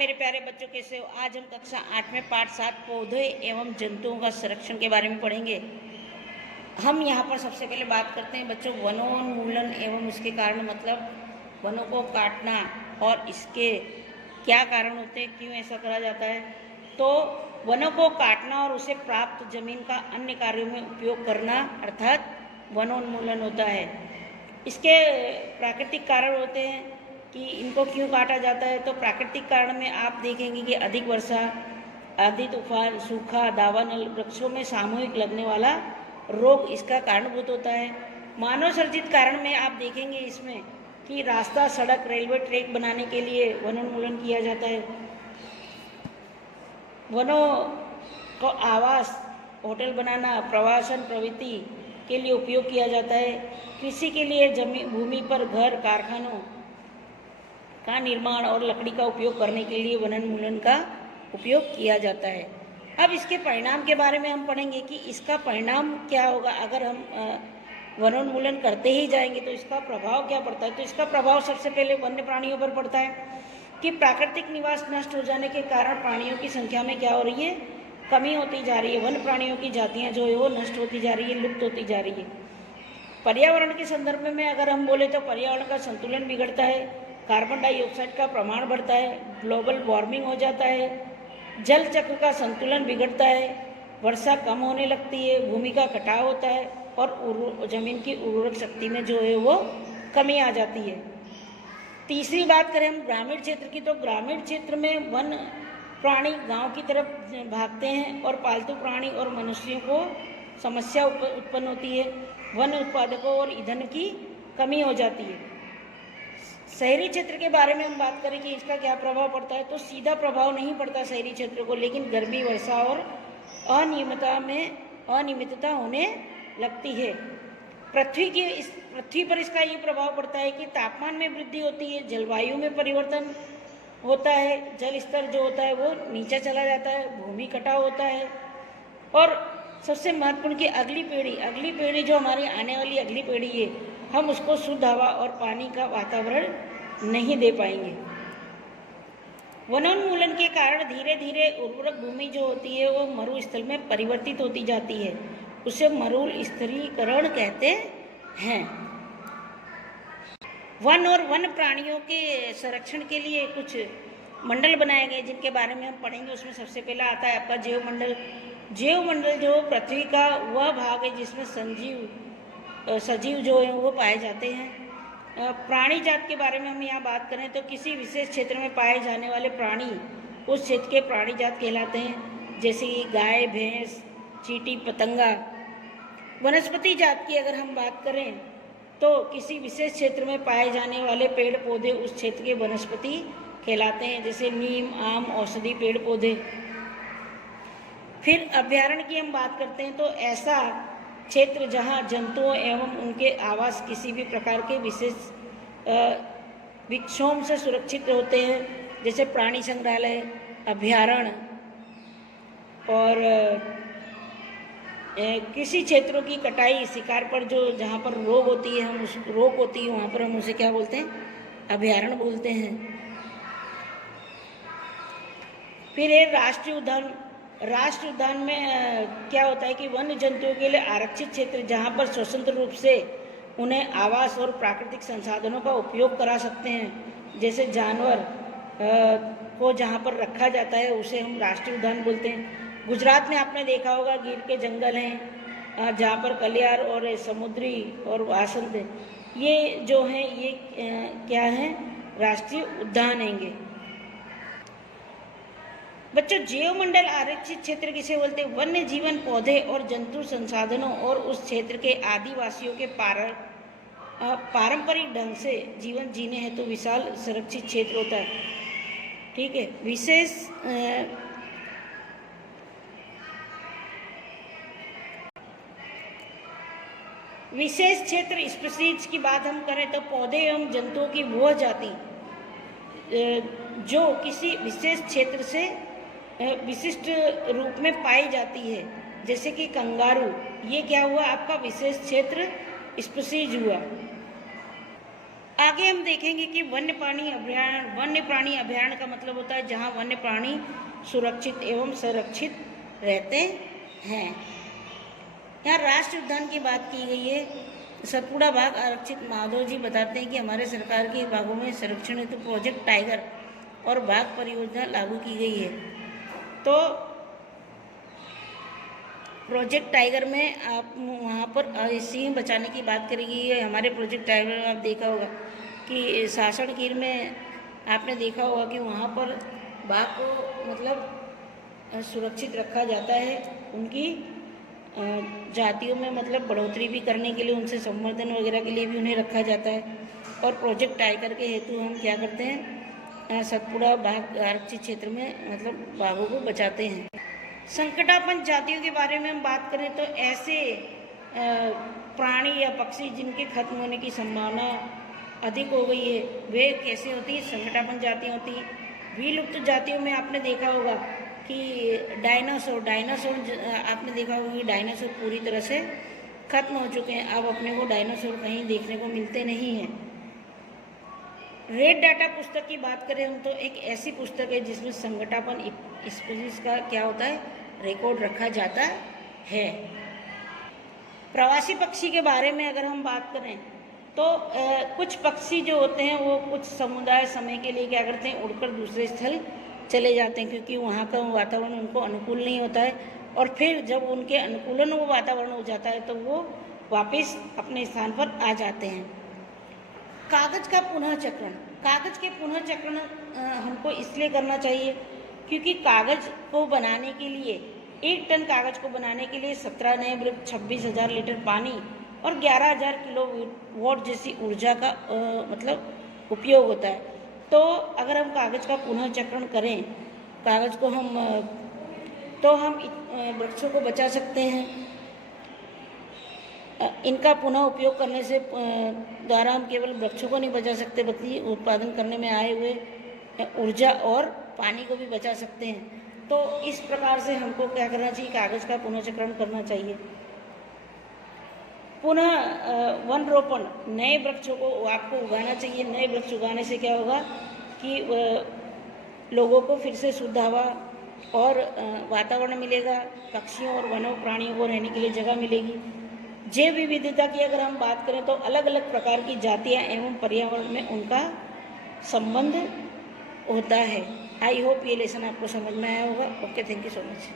मेरे प्यारे बच्चों, कैसे हो? आज हम कक्षा 8 में पाठ 7 पौधे एवं जंतुओं का संरक्षण के बारे में पढ़ेंगे। हम यहाँ पर सबसे पहले बात करते हैं बच्चों वनोन्मूलन एवं उसके कारण, मतलब वनों को काटना और इसके क्या कारण होते हैं, क्यों ऐसा करा जाता है। तो वनों को काटना और उसे प्राप्त जमीन का अन्य कार्यों में उपयोग करना अर्थात वनोन्मूलन होता है। इसके प्राकृतिक कारण होते हैं कि इनको क्यों काटा जाता है। तो प्राकृतिक कारण में आप देखेंगे कि अधिक वर्षा, अधिक तूफान, सूखा, दावानल, वृक्षों में सामूहिक लगने वाला रोग इसका कारणभूत होता है। मानव सर्जित कारण में आप देखेंगे इसमें कि रास्ता, सड़क, रेलवे ट्रैक बनाने के लिए वनोन्मूलन किया जाता है। वनों को आवास, होटल बनाना, प्रवासन प्रवृत्ति के लिए उपयोग किया जाता है। कृषि के लिए भूमि पर घर, कारखानों का निर्माण और लकड़ी का उपयोग करने के लिए वनोन्मूलन का उपयोग किया जाता है। अब इसके परिणाम के बारे में हम पढ़ेंगे कि इसका परिणाम क्या होगा। अगर हम वनोन्मूलन करते ही जाएंगे तो इसका प्रभाव क्या पड़ता है। तो इसका प्रभाव सबसे पहले वन्य प्राणियों पर पड़ता है कि प्राकृतिक निवास नष्ट हो जाने के कारण प्राणियों की संख्या में क्या हो रही है, कमी होती जा रही है। वन प्राणियों की जातियाँ जो है वो नष्ट होती जा रही है, लुप्त होती जा रही है। पर्यावरण के संदर्भ में अगर हम बोले तो पर्यावरण का संतुलन बिगड़ता है, कार्बन डाइऑक्साइड का प्रमाण बढ़ता है, ग्लोबल वार्मिंग हो जाता है, जल चक्र का संतुलन बिगड़ता है, वर्षा कम होने लगती है, भूमि का कटाव होता है और जमीन की उर्वरक शक्ति में जो है वो कमी आ जाती है। तीसरी बात करें हम ग्रामीण क्षेत्र की, तो ग्रामीण क्षेत्र में वन प्राणी गांव की तरफ भागते हैं और पालतू प्राणी और मनुष्यों को समस्या उत्पन्न होती है। वन उत्पादकों और ईंधन की कमी हो जाती है। शहरी क्षेत्र के बारे में हम बात करें कि इसका क्या प्रभाव पड़ता है, तो सीधा प्रभाव नहीं पड़ता शहरी क्षेत्र को, लेकिन गर्मी, वर्षा और अनियमितता होने लगती है। पृथ्वी पर इसका ये प्रभाव पड़ता है कि तापमान में वृद्धि होती है, जलवायु में परिवर्तन होता है, जल स्तर जो होता है वो नीचे चला जाता है, भूमि कटाव होता है और सबसे महत्वपूर्ण कि अगली पीढ़ी जो हमारी आने वाली अगली पीढ़ी है, हम उसको शुद्ध हवा और पानी का वातावरण नहीं दे पाएंगे। वनोन्मूलन के कारण धीरे धीरे उर्वरक भूमि जो होती है वो मरुस्थल में परिवर्तित होती जाती है। उसे मरुस्थलीकरण कहते हैं। वन और वन प्राणियों के संरक्षण के लिए कुछ मंडल बनाए गए जिनके बारे में हम पढ़ेंगे। उसमें सबसे पहला आता है आपका जैवमंडल। जैवमंडल जो पृथ्वी का वह भाग है जिसमें सजीव जो है वो पाए जाते हैं। प्राणी जात के बारे में हम यहाँ बात करें तो किसी विशेष क्षेत्र में पाए जाने वाले प्राणी उस क्षेत्र के प्राणी जात कहलाते हैं, जैसे कि गाय, भैंस, चींटी, पतंगा। वनस्पति जात की अगर हम बात करें तो किसी विशेष क्षेत्र में पाए जाने वाले पेड़ पौधे उस क्षेत्र के वनस्पति कहलाते हैं, जैसे नीम, आम, औषधि पेड़ पौधे। फिर अभयारण्य की हम बात करते हैं तो ऐसा क्षेत्र जहां जंतुओं एवं उनके आवास किसी भी प्रकार के विशेष विक्षोभ से सुरक्षित होते हैं, जैसे प्राणी संग्रहालय, अभयारण्य। और किसी क्षेत्रों की कटाई, शिकार पर जो जहाँ पर रोक होती है वहाँ पर हम उसे क्या बोलते हैं, अभयारण्य बोलते हैं। फिर एक राष्ट्रीय उद्यान में क्या होता है कि वन्य जंतुओं के लिए आरक्षित क्षेत्र जहाँ पर स्वतंत्र रूप से उन्हें आवास और प्राकृतिक संसाधनों का उपयोग करा सकते हैं, जैसे जानवर को जहाँ पर रखा जाता है उसे हम राष्ट्रीय उद्यान बोलते हैं। गुजरात में आपने देखा होगा गिर के जंगल हैं जहाँ पर कलियार और समुद्री और वासंत, ये जो हैं ये क्या हैं, राष्ट्रीय उद्यान हैंगे। बच्चों जैवमंडल आरक्षित क्षेत्र किसे बोलते हैं, वन्य जीवन, पौधे और जंतु संसाधनों और उस क्षेत्र के आदिवासियों के पारंपरिक ढंग से जीवन जीने हेतु तो विशाल संरक्षित क्षेत्र होता है। ठीक है। विशेष क्षेत्र स्पीशीज की बात हम करें तो पौधे एवं जंतुओं की वह जाति जो किसी विशेष क्षेत्र से विशिष्ट रूप में पाई जाती है, जैसे कि कंगारू, ये क्या हुआ आपका विशेष क्षेत्र स्पीशीज हुआ। आगे हम देखेंगे कि वन्य प्राणी अभयारण्य का मतलब होता है जहाँ वन्य प्राणी सुरक्षित एवं संरक्षित रहते हैं। यहाँ राष्ट्रीय उद्यान की बात की गई है। सतपुड़ा बाघ आरक्षित माधव जी बताते हैं कि हमारे सरकार के बाघों में संरक्षण हेतु प्रोजेक्ट टाइगर और बाघ परियोजना लागू की गई है। तो प्रोजेक्ट टाइगर में आप वहाँ पर सिंह बचाने की बात करी गई है। हमारे प्रोजेक्ट टाइगर में आप देखा होगा कि सासन गिर में आपने देखा होगा कि वहाँ पर बाघ को मतलब सुरक्षित रखा जाता है। उनकी जातियों में मतलब बढ़ोतरी भी करने के लिए, उनसे संवर्धन वगैरह के लिए भी उन्हें रखा जाता है। और प्रोजेक्ट टाइगर के हेतु हम क्या करते हैं, सतपुड़ा बाघ आरक्षित क्षेत्र में मतलब बाघों को बचाते हैं। संकटापन्न जातियों के बारे में हम बात करें तो ऐसे प्राणी या पक्षी जिनके खत्म होने की संभावना अधिक हो गई है, वे कैसे होती है, संकटापन्न जातियाँ होती हैं। विलुप्त जातियों में आपने देखा होगा कि डायनासोर आपने देखा होगा कि डायनासोर पूरी तरह से खत्म हो चुके हैं। अब अपने को डायनासोर कहीं देखने को मिलते नहीं हैं। रेड डाटा पुस्तक की बात करें हम तो एक ऐसी पुस्तक है जिसमें संकटापन्न स्पीशीज का क्या होता है, रिकॉर्ड रखा जाता है। प्रवासी पक्षी के बारे में अगर हम बात करें तो कुछ पक्षी जो होते हैं वो कुछ समुदाय समय के लिए क्या करते हैं, उड़कर दूसरे स्थल चले जाते हैं क्योंकि वहाँ का वातावरण उनको अनुकूल नहीं होता है। और फिर जब उनके अनुकूलन वो वातावरण हो जाता है तो वो वापस अपने स्थान पर आ जाते हैं। कागज का पुनः चक्रण, कागज के पुनः चक्रण हमको इसलिए करना चाहिए क्योंकि कागज को बनाने के लिए 1 टन कागज को बनाने के लिए 17 नए वृक्ष, 26,000 लीटर पानी और 11,000 किलोवाट जैसी ऊर्जा का मतलब उपयोग होता है। तो अगर हम कागज का पुनः चक्रण करें, कागज को तो हम वृक्षों को बचा सकते हैं। इनका पुनः उपयोग करने से द्वारा हम केवल वृक्षों को नहीं बचा सकते बल्कि उत्पादन करने में आए हुए ऊर्जा और पानी को भी बचा सकते हैं। तो इस प्रकार से हमको क्या करना चाहिए, कागज का पुनर्चक्रण करना चाहिए। पुनः वन रोपण, नए वृक्षों को आपको उगाना चाहिए। नए वृक्ष उगाने से क्या होगा कि लोगों को फिर से शुद्ध हवा और वातावरण मिलेगा, पक्षियों और वनों प्राणियों को रहने के लिए जगह मिलेगी। जैव विविधता की अगर हम बात करें तो अलग अलग प्रकार की जातियां एवं पर्यावरण में उनका संबंध होता है। आई होप ये लेसन आपको समझ में आया होगा। Okay, thank you so much.